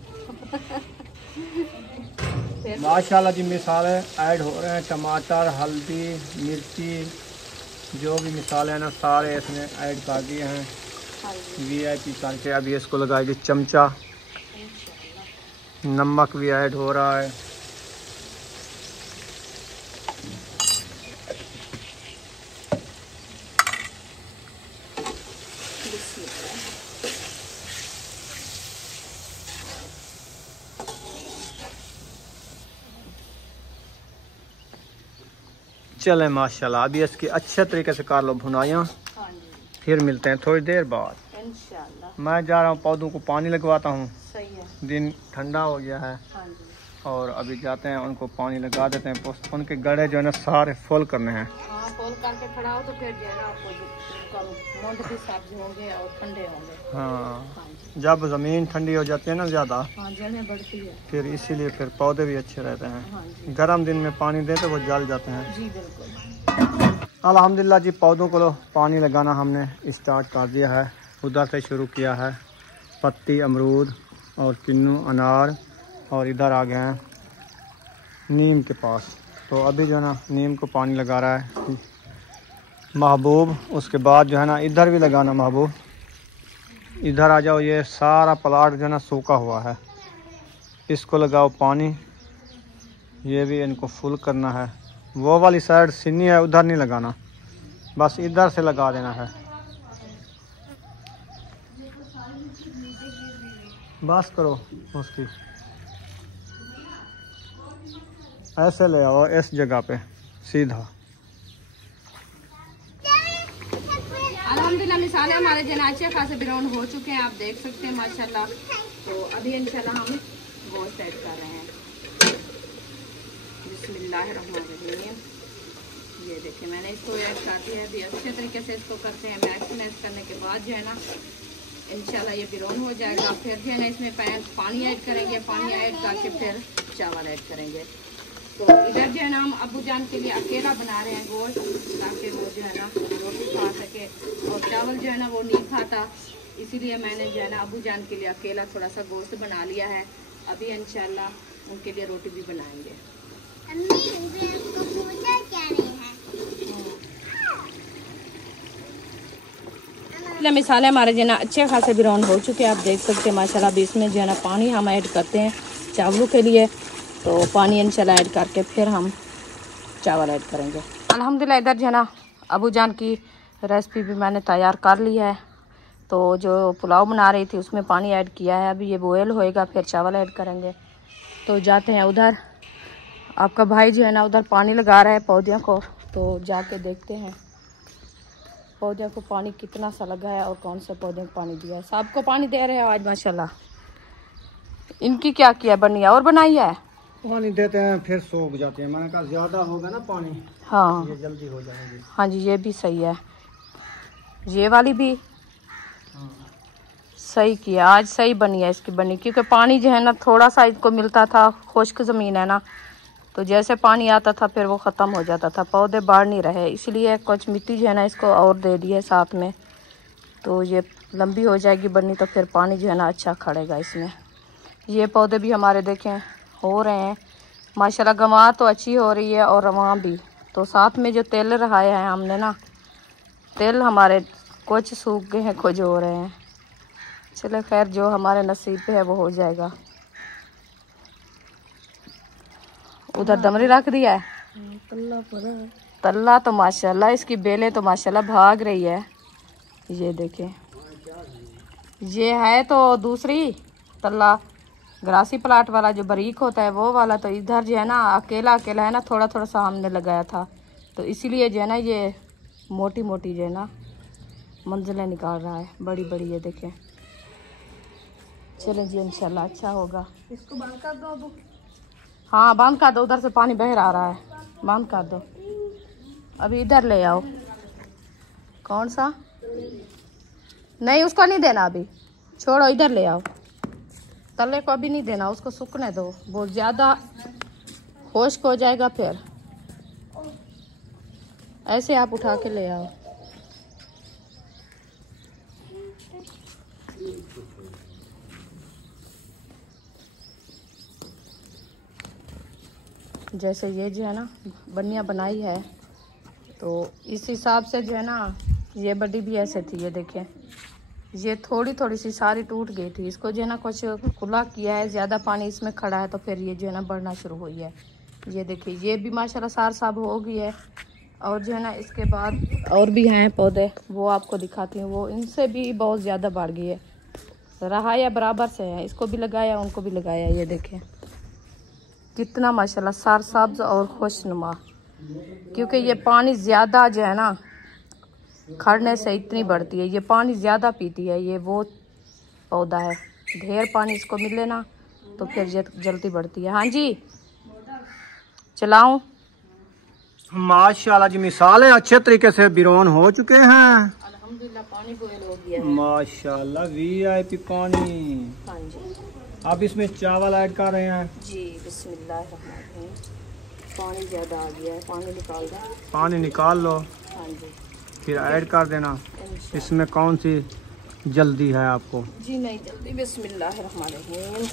माशाल्लाह जी, मिसाले ऐड हो रहे हैं। टमाटर, हल्दी, मिर्ची, जो भी मिसाले हैं ना सारे इसमें ऐड कर दिए हैं। VIP करके अभी इसको लगाएगी चमचा। नमक भी ऐड हो रहा है। चलें माशाल्लाह, अभी इसकी अच्छे तरीके से कर लो भुनाइयाँ, फिर मिलते हैं थोड़ी देर बाद इंशाल्लाह। मैं जा रहा हूँ पौधों को पानी लगवाता हूँ। सही है। दिन ठंडा हो गया है, हाँ जी, और अभी जाते हैं उनको पानी लगा देते हैं। उनके गड़े जो है ना सारे फुल करने हैं। हाँ, फोल करके खड़ा हो तो फिर जो है ना आपको मुंड भी सब्ज होंगे और ठंडे होंगे। हाँ, हाँ जी, जब ज़मीन ठंडी हो जाती है ना ज़्यादा, हाँ, जड़ें बढ़ती है। फिर इसीलिए फिर पौधे भी अच्छे रहते हैं। हाँ जी, गर्म दिन में पानी दें तो वो जल जाते हैं। जी बिल्कुल। अल्हम्दुलिल्लाह जी, पौधों को पानी लगाना हमने स्टार्ट कर दिया है। उधर से शुरू किया है, पत्ती अमरूद और किन्नू अनार, और इधर आ गए हैं नीम के पास। तो अभी जो है ना नीम को पानी लगा रहा है महबूब। उसके बाद जो है ना इधर भी लगाना महबूब, इधर आ जाओ। ये सारा प्लाट जो है ना सूखा हुआ है, इसको लगाओ पानी। ये भी इनको फुल करना है। वो वाली साइड सीनी है, उधर नहीं लगाना, बस इधर से लगा देना है। बस करो उसकी, ऐसे ले आओ इस जगह पे सीधा। अल्हम्दुलिल्लाह मिसाले हमारे जनाचे खासे ब्राउन हो चुके हैं, आप देख सकते हैं माशाल्लाह। तो अभी इंशाल्लाह हम गोश्त ऐड कर रहे हैं। बिस्मिल्लाहिर्रहमानिर्रहीम। ये देखिए मैंने इसको ऐड कर दिया है। अभी अच्छे तरीके से इसको करते हैं। मैक्स करने के बाद जो है ना इंशाल्लाह ये ब्राउन हो जाएगा। फिर जो है ना इसमें पानी ऐड करेंगे। पानी ऐड करके फिर चावल ऐड करेंगे। तो इधर जो है ना हम अबू जान के लिए अकेला बना रहे हैं गोश्त, ताकि वो जो है ना रोटी खा सके, और चावल जो है ना वो नहीं खाता, इसीलिए मैंने जो है ना अबू जान के लिए अकेला थोड़ा सा गोश्त बना लिया है। अभी इंशाल्लाह उनके लिए रोटी भी बनाएंगे। मिसाले हमारे जो है ना अच्छे खासे ब्राउन हो चुके हैं, आप देख सकते हैं माशाल्लाह। अभी इसमें जो है ना पानी हम ऐड करते हैं चावलों के लिए। तो पानी इंशाल्लाह ऐड करके फिर हम चावल ऐड करेंगे। अल्हम्दुलिल्लाह इधर जो है ना अबू जान की रेसिपी भी मैंने तैयार कर ली है। तो जो पुलाव बना रही थी उसमें पानी ऐड किया है। अभी ये बॉयल होएगा, फिर चावल ऐड करेंगे। तो जाते हैं उधर। आपका भाई जो है ना उधर पानी लगा रहा है पौधों को, तो जाके देखते हैं पौधों को पानी कितना सा लगा है और कौन से पौधे को पानी दिया है। सबको पानी दे रहे हैं आज माशाल्लाह। इनकी क्या किया बनिया और बनाई है? पानी देते हैं फिर सूख जाते हैं। मैंने कहा ज्यादा होगा ना पानी, हाँ ये जल्दी हो जाएगी। हाँ जी ये भी सही है, ये वाली भी सही किया, आज सही बनी है इसकी बनी, क्योंकि पानी जो है ना थोड़ा सा इसको मिलता था, खुश्क ज़मीन है ना, तो जैसे पानी आता था फिर वो ख़त्म हो जाता था, पौधे बढ़ नहीं रहे, इसलिए कुछ मिट्टी जो है ना इसको और दे दी है साथ में, तो ये लंबी हो जाएगी बनी, तो फिर पानी जो है ना अच्छा खड़ेगा इसमें। ये पौधे भी हमारे देखें हो रहे हैं माशाल्लाह, गंवा तो अच्छी हो रही है और रवा भी, तो साथ में जो तेल रहाए हैं हमने ना, तेल हमारे कुछ सूख गए हैं कुछ हो रहे हैं। चलो खैर जो हमारे नसीब पे है वो हो जाएगा। उधर दमरी रख दिया है, तल्ला तो माशाल्लाह इसकी बेलें तो माशाल्लाह भाग रही है। ये देखें, ये है तो दूसरी तल्ला ग्रासी प्लाट वाला जो बारीक होता है वो वाला, तो इधर जो है ना अकेला अकेला है ना, थोड़ा थोड़ा सा हमने लगाया था, तो इसीलिए जो है ना ये मोटी मोटी जो है ना मंजिलें निकाल रहा है बड़ी बड़ी। ये देखें, चलें जी इंशाल्लाह अच्छा होगा। इसको बंद कर दो अब। हाँ बंद कर दो, उधर से पानी बह आ रहा है, बंद कर दो। अभी इधर ले आओ। कौन सा? नहीं उसको नहीं देना अभी, छोड़ो, इधर ले आओ। तले को अभी नहीं देना, उसको सूखने दो, बहुत ज़्यादा खुश्क हो जाएगा फिर। ऐसे आप उठा के ले आओ। जैसे ये जो है ना बनिया बनाई है, तो इस हिसाब से जो है ना ये बड़ी भी ऐसे थी। ये देखें, ये थोड़ी थोड़ी सी सारी टूट गई थी, इसको जो है ना कुछ खुला किया है, ज़्यादा पानी इसमें खड़ा है, तो फिर ये जो है ना बढ़ना शुरू हुई है। ये देखिए ये भी माशाल्लाह सार साब हो गई है। और जो है ना इसके बाद और भी हैं पौधे, वो आपको दिखाती हूँ, वो इनसे भी बहुत ज़्यादा बढ़ गई है, रहा या बराबर से है, इसको भी लगाया उनको भी लगाया। ये देखें कितना माशाल्लाह सार सब्ज और खुशनुमा, क्योंकि ये पानी ज़्यादा जो है ना खड़ने से इतनी बढ़ती है, ये पानी ज़्यादा पीती है। ये वो पौधा है, ढेर पानी इसको मिले ना तो फिर ये जल्दी बढ़ती है। हाँ जी चलाऊं? माशाल्लाह जी मिसाल है, अच्छे तरीके से बिरोन हो चुके हैं अल्हम्दुलिल्लाह, पानी बॉयल हो गया है माशाल्लाह, वीआईपी पानी। हाँ जी अब इसमें चावल ऐड कर रहे हैं जी, बिस्मिल्लाहिर्रहमानिर्रहीम। पानी ज़्यादा आ गया है, पानी निकाल दें। पानी निकाल लो, हाँ जी फिर ऐड कर देना। इसमें कौन सी जल्दी है आपको? जी नहीं जल्दी, बिस्मिल्लाहिर्रहमानिर्रहीम।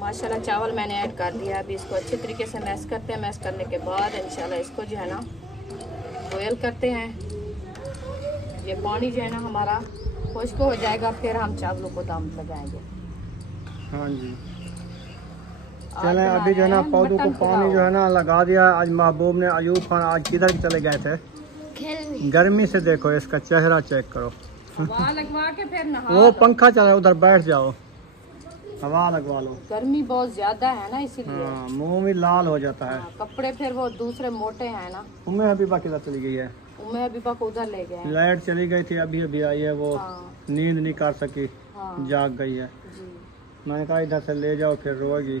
माशाल्लाह चावल मैंने ऐड कर दिया। अभी इसको अच्छे तरीके से मैश करते हैं, मैश करने के बाद इंशाल्लाह इसको जो है ना बॉयल करते हैं। ये पानी जो है ना हमारा खुश्क हो जाएगा, फिर हम चावलों को दम लगाएंगे। हाँ जी चलें, अभी जो है ना पौधों को पानी जो है ना लगा दिया। आज महबूब ने, अयूब खान आज किधर चले गए थे? गर्मी से देखो इसका चेहरा चेक करो। हवा लगवा के फिर नहा वो पंखा चल रहा है, उधर बैठ जाओ, हवा लगवा लो। गर्मी बहुत ज्यादा है ना इसीलिए। हाँ, मुंह भी लाल हो जाता है। कपड़े फिर वो दूसरे मोटे हैं ना। उम्मे हबीबा किधर चली गई है? उम्मे हबीबा को उधर ले गए। लाइट चली गई थी, अभी अभी आई है, वो नींद नहीं कर सकी, जाग गई है। मैंने कहा इधर से ले जाओ, फिर रोएगी।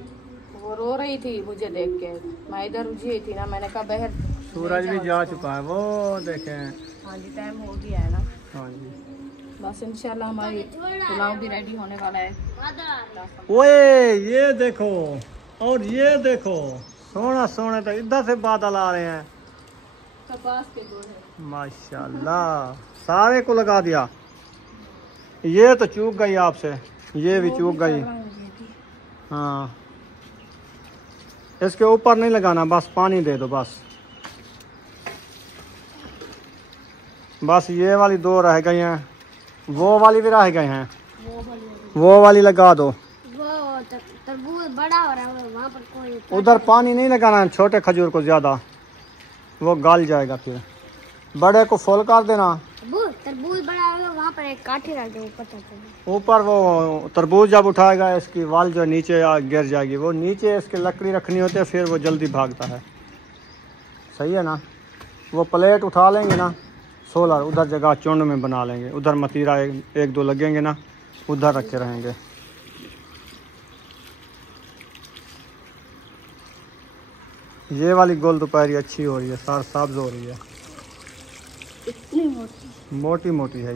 वो रो रही थी मुझे देख के, मैं इधर रुझी थी ना, मैंने कहा बहर सूरज भी जा चुका है, वो देखें। हाँ जी टाइम हो गया है ना। हाँ जी बस इंशाल्लाह हमारी पुलाव भी रेडी होने वाला है। ओए ये देखो, और ये देखो, सोना सोने तो इधर से बादल आ रहे हैं। कपास के दो है माशाल्लाह, सारे को लगा दिया। ये तो चूक गई आपसे, ये भी चूक गई। हाँ इसके ऊपर नहीं लगाना, बस पानी दे दो बस। बस ये वाली दो रह गई हैं, वो वाली भी रह गए हैं, वो वाली लगा दो। वो तरबूज बड़ा हो रहा है वहाँ पर, कोई उधर पानी नहीं लगाना है छोटे खजूर को ज्यादा, वो गल जाएगा फिर। बड़े को फुल कर देना। तरबूज बड़ा होगा वहाँ पर एक काठी रख दो ऊपर। वो तरबूज जब उठाएगा इसकी वाल जो नीचे गिर जाएगी, वो नीचे इसकी लकड़ी रखनी होती है, फिर वो जल्दी भागता है। सही है ना। वो प्लेट उठा लेंगे ना सोलर, उधर जगह चुंड में बना लेंगे, उधर मतीरा एक दो लगेंगे ना, उधर रखे रहेंगे। ये वाली गोल दोपहरी अच्छी हो रही है, सार सब्ज हो रही है, इतनी मोटी मोटी है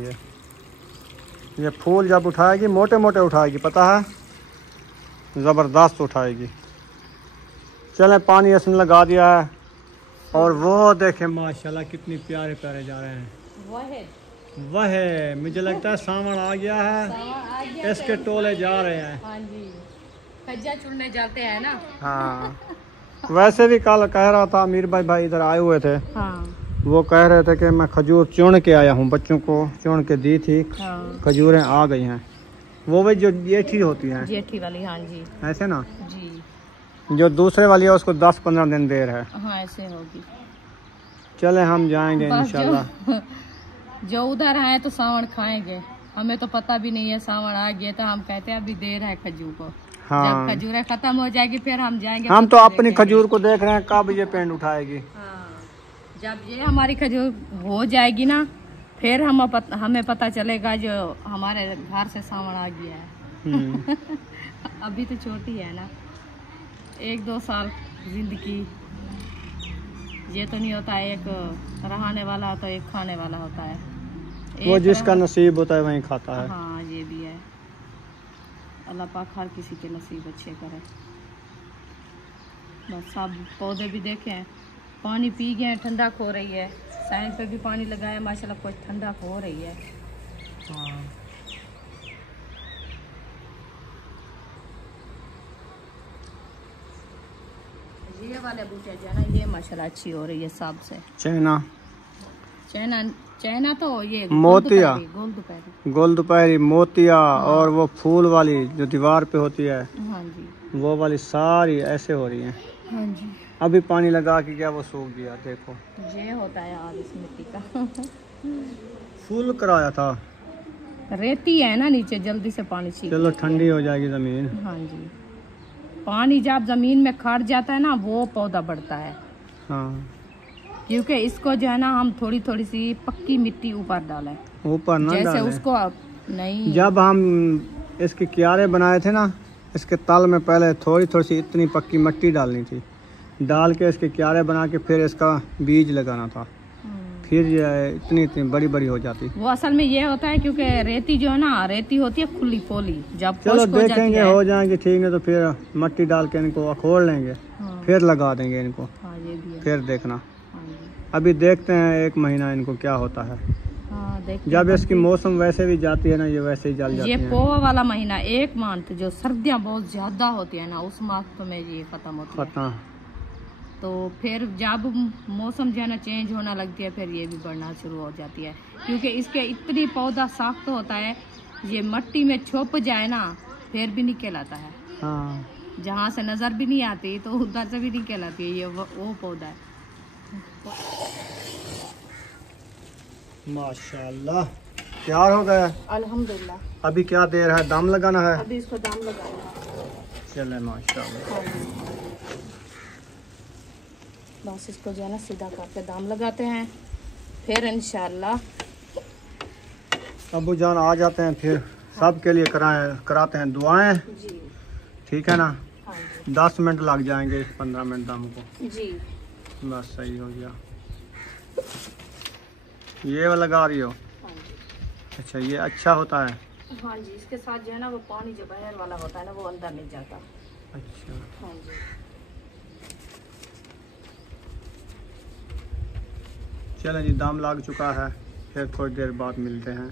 ये फूल जब उठाएगी मोटे मोटे उठाएगी, पता है, ज़बरदस्त उठाएगी। चलें पानी इसमें लगा दिया है, और वो देखें माशाल्लाह कितनी प्यारे प्यारे जा रहे हैं। वह है मुझे लगता है सावन आ गया है, इसके टोले जा रहे हैं। हाँ जी, खज्जा चुनने जाते हैं ना। हाँ वैसे भी कल कह रहा था अमीर भाई इधर आए हुए थे। हाँ। वो कह रहे थे कि मैं खजूर चुन के आया हूँ, बच्चों को चुन के दी थी। हाँ। खजूरें आ गई हैं, वो भी जो जेठी होती हैं, जेठी वाली। हाँ जी, ऐसे ना जी। जो दूसरे वाली है उसको 10-15 दिन देर है। हाँ ऐसे होगी। चले हम जाएंगे इंशाल्लाह। जो उधर आए तो सावन खाएंगे, हमें तो पता भी नहीं है सावन आ गया, तो हम कहते हैं अभी देर है खजूर को। हाँ। जब खजूरें खत्म हो जाएगी फिर हम जाएंगे। हम तो अपनी खजूर को देख रहे हैं कब ये पेंड उठाएगी। हाँ। जब ये हमारी खजूर हो जाएगी ना, फिर हमें पता चलेगा जो हमारे घर से सावन आ गया है। अभी तो छोटी है ना, 1-2 साल जिंदगी। ये तो नहीं होता है, एक रहने वाला तो एक खाने वाला होता है। वो जिसका नसीब होता है वही खाता है। हाँ ये भी है। अल्लाह पाक हर किसी के नसीब अच्छे करे। बस सब पौधे भी देखें, पानी पी गए, ठंडक हो रही है। साइड पे भी पानी लगाया माशाल्लाह, कुछ ठंडक हो रही है। हाँ। ये वाले बूटे जो है ना, ये माशाल्लाह अच्छी हो रही है सबसे। चैना तो ये मोतिया, गोल दोपहरी मोतिया। हाँ। और वो फूल वाली जो दीवार पे होती है, हाँ जी, वो वाली सारी ऐसे हो रही है। हाँ जी। अभी पानी लगा के क्या वो सूख गया, देखो। ये होता है आज इस मिट्टी का। फूल कराया था, रेती है ना नीचे, जल्दी से पानी सीख। चलो ठंडी हो जाएगी जमीन। हाँ जी, पानी जब जमीन में खड़ जाता है ना, वो पौधा बढ़ता है। हाँ। क्योंकि इसको जो है ना, हम थोड़ी थोड़ी सी पक्की मिट्टी ऊपर डालें, ऊपर ना जैसे डालें। उसको नहीं। जब हम इसके क्यारे बनाए थे ना, इसके तल में पहले थोड़ी थोड़ी सी इतनी पक्की मिट्टी डालनी थी, डाल के इसके क्यारे बना के फिर इसका बीज लगाना था, फिर ये इतनी बड़ी बड़ी हो जाती। वो असल में ये होता है क्योंकि रेती जो है ना, रेती होती है खुली पोली। जब चलो देखेंगे हो जाएंगे ठीक है, तो फिर मिट्टी डाल के इनको अखोड़ लेंगे। हाँ। फिर लगा देंगे इनको। हाँ ये भी है। फिर देखना। हाँ जी। अभी देखते हैं 1 महीना इनको क्या होता है। हाँ देखते जब हैं। इसकी मौसम वैसे भी जाती है ना, ये वैसे ही जल जाती ये है। पोह वाला महीना, 1 मंथ जो सर्दियाँ बहुत ज्यादा होती है ना, उस मंथ में ये खत्म होती है। पता। तो फिर जब मौसम जो है ना चेंज होना लगती है, फिर ये भी बढ़ना शुरू हो जाती है। क्योंकि इसके इतनी पौधा सख्त होता है, ये मिट्टी में छुप जाए ना, फिर भी निकल आता है। हाँ। जहाँ से नजर भी नहीं आती तो उधर से भी निकल आती है। ये वो पौधा है। माशाल्लाह तैयार हो गया। अल्हम्दुलिल्लाह। अभी क्या देर है, दम लगाना है। अभी इसको दाम लगाना। चले माशाल्लाह। बस इसको जो है ना सीधा करके दाम लगाते हैं, फिर इंशाल्लाह अबू जान आ जाते हैं, फिर सबके लिए कराते हैं दुआएं। जी। ठीक है ना। हाँ जी। 10 मिनट लग जाएंगे, 15 मिनट दम को। जी। बस सही हो गया। ये वाला लगा रही हो? हाँ जी। अच्छा ये अच्छा होता है। हाँ जी, इसके साथ जो है ना, वो पानी जो बाहर वाला होता है ना, वो अंदर नहीं जाता। अच्छा। हाँ जी। चलें जी, दाम लग चुका है, फिर थोड़ी देर बाद मिलते हैं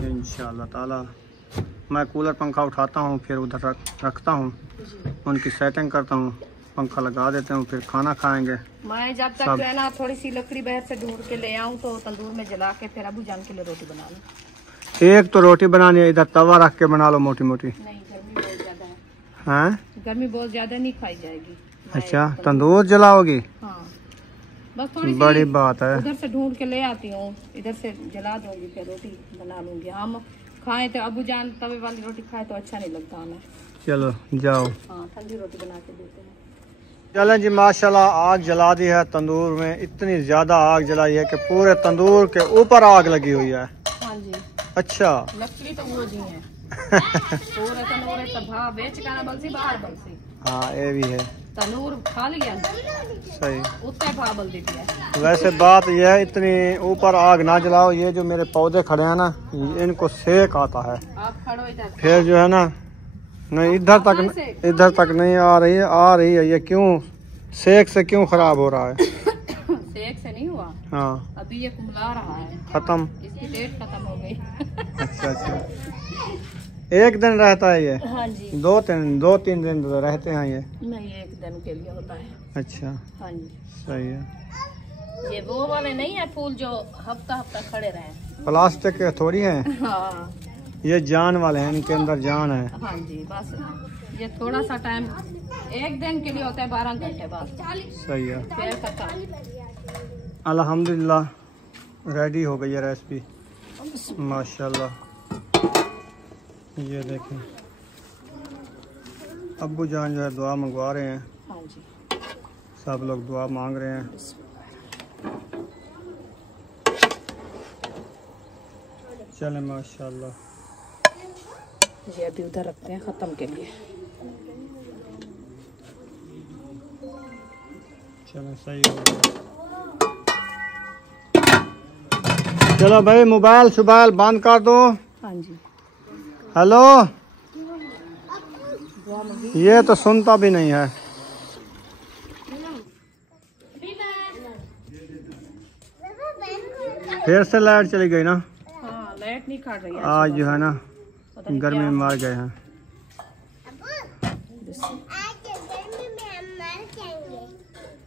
इंशाल्लाह ताला। मैं कूलर पंखा उठाता हूँ, फिर उधर रखता हूँ, उनकी सेटिंग करता हूँ, पंखा लगा देते हूँ, फिर खाना खाएंगे। मैं जब तक जो है ना थोड़ी सी लकड़ी बाहर से ढूंढ के ले आऊँ, तो तंदूर में जला के फिर अबू जान के लिए रोटी बना लूँ। एक तो रोटी बनानी है, इधर तवा रख के बना लो मोटी मोटी। नहीं, गर्मी बहुत ज्यादा है। हैं? गर्मी बहुत ज्यादा नहीं खाई जाएगी। अच्छा तंदूर जलाओगी? हाँ। बस थोड़ी बड़ी बात है। उधर से ढूंढ के ले आती हूँ, इधर से जला दूंगी, फिर रोटी बना लूंगी। हम खाएं तो अबू जान तवे वाली रोटी खाए तो अच्छा नहीं लगता हमें। चलो जाओ। हाँ, ठंडी रोटी बना के देते हैं। चलें जी, माशाल्लाह आग जला दी है तंदूर में। इतनी ज्यादा आग जलाई है कि पूरे तंदूर के ऊपर आग लगी हुई है। हाँ जी। अच्छा। लकड़ी तो वो जी है। पूरे तंदूर तबाह बेच कर बलसी बाहर बलसी। हाँ ये भी है। तंदूर खा लिया सही। उत्ते भाव बल देती है। वैसे बात यह है, इतनी ऊपर आग ना जलाओ। ये जो मेरे पौधे खड़े हैं ना, इनको सेक आता है। आप खड़ो इधर। फिर जो है ना, नहीं इधर तक नहीं आ रही है। ये क्यों सेक से क्यों खराब हो रहा है? सेक से नहीं हुआ। हाँ अभी ये कुमला रहा है। खत्म। इसकी डेट खत्म हो गई। अच्छा। एक दिन रहता है ये? हाँ जी। 2-3 दिन तो रहते हैं ये? नहीं, एक दिन के लिए होता है। अच्छा। हाँ जी। सही है। ये वो वाले नहीं है फूल जो हफ्ता खड़े रहे। प्लास्टिक के थोड़ी है। हाँ। ये जान वाले हैं, इनके अंदर जान है। हाँ जी। बस ये थोड़ा सा टाइम एक दिन के लिए होता है, 12 घंटे बाद। सही है। फिर खत्म। अल्हम्दुलिल्लाह रेडी हो गई है रेसिपी माशाल्लाह। ये देखें, अब्बू जान जो है दुआ मंगवा रहे हैं। हाँ जी। सब लोग दुआ मांग रहे हैं। चले माशाल्लाह। ये अभी उधर रखते हैं खत्म के लिए। चलो सही हो गया। चलो भाई, मोबाइल शुबाइल बंद कर दो। हाँ जी। हेलो। ये तो सुनता भी नहीं है। फिर से लाइट चली गई ना? हाँ, लाइट नहीं काट रही है आज जो है ना, गर्मी में मार गए हैं।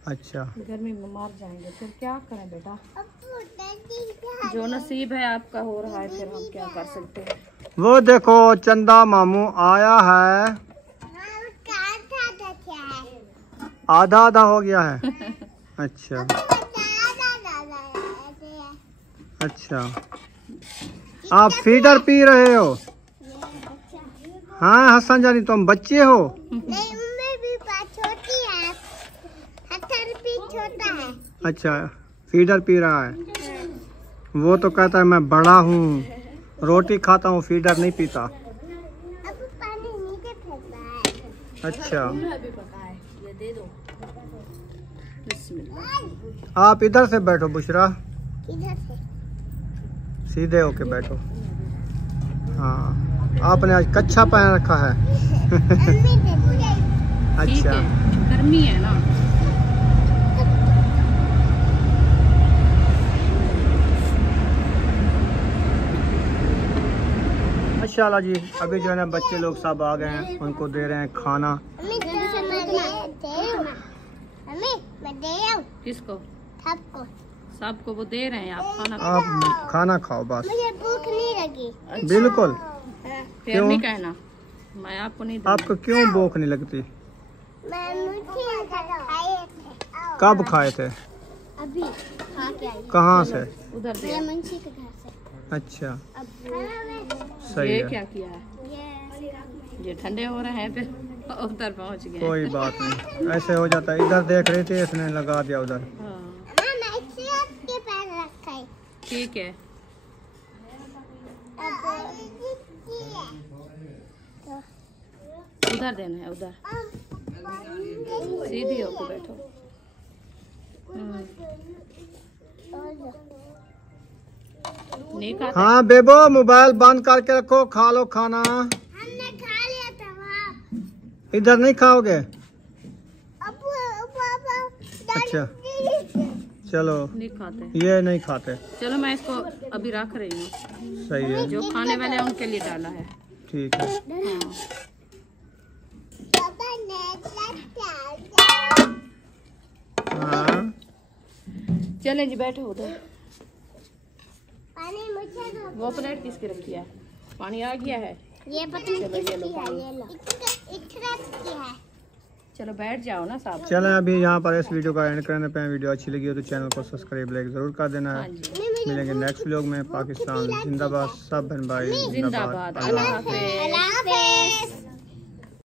अच्छा। गर्मी में मार जाएंगे, फिर क्या करें बेटा? जो नसीब है आपका हो रहा है, फिर हम क्या कर सकते हैं। वो देखो चंदा मामू आया है। आधा आधा हो गया है। अच्छा अच्छा। आप फीडर पी रहे हो? हाँ हसन जानी, तुम बच्चे हो? छोटा है। अच्छा, फीडर पी रहा है। वो तो कहता है मैं बड़ा हूँ, रोटी खाता हूँ, फीडर नहीं पीता। अब पानी नीचे फेंक रहा है। अच्छा। ये दे दो। आप इधर से बैठो बुशरा, इधर से सीधे होके बैठो। हाँ, आपने आज कच्छा पहन रखा है। अच्छा। गर्मी है ना। माशाल्लाह जी, अभी जो है ना बच्चे लोग सब आ गए हैं, उनको दे रहे हैं खाना। किसको? सबको। सबको वो दे रहे हैं। आप खाना आप खाना खाओ बस। मुझे भूख नहीं लगी। अच्छा। बिल्कुल। फिर नहीं कहना, मैं आपको नहीं दूंगी। आपको क्यों भूख नहीं लगती? खाए थे। कब खाए थे? अभी खा के आई। कहाँ से? उधर मेरे मुंशी के घर से। अच्छा अब सही ये है। क्या किया है? ये ठंडे हो रहे हैं, फिर उधर पहुंच गए। कोई बात नहीं, ऐसे हो जाता है। इधर देख रही थी, इसने लगा दिया उधर। हाँ। के पैर रखा है। ठीक है। उधर देना है, उधर सीधी होकर बैठो। नहीं खाता? हाँ बेबो, मोबाइल बंद करके रखो, खा लो खाना। हमने खा लिया था वहाँ। इधर नहीं खाओगे? अच्छा चलो, नहीं खाते। ये नहीं खाते। चलो मैं इसको अभी रख रही हूँ। सही है। जो खाने वाले हैं उनके लिए डाला है। ठीक है। हाँ चलें जी, बैठो उधर। पानी मुझे दो। वो प्लेट किसकी रखी है? पानी आ गया है। ये पता नहीं चलो, ये लो किसकी है, पानी। ये लो। इतना की है। चलो बैठ जाओ ना साहब। चलें अभी यहाँ पर इस वीडियो का एंड करने पे। वीडियो अच्छी लगी हो तो चैनल को सब्सक्राइब लाइक जरूर कर देना है। मिलेंगे नेक्स्ट व्लॉग में। पाकिस्तान जिंदाबाद, सब बहन भाई जिंदाबाद। अल्लाह हाफिज़।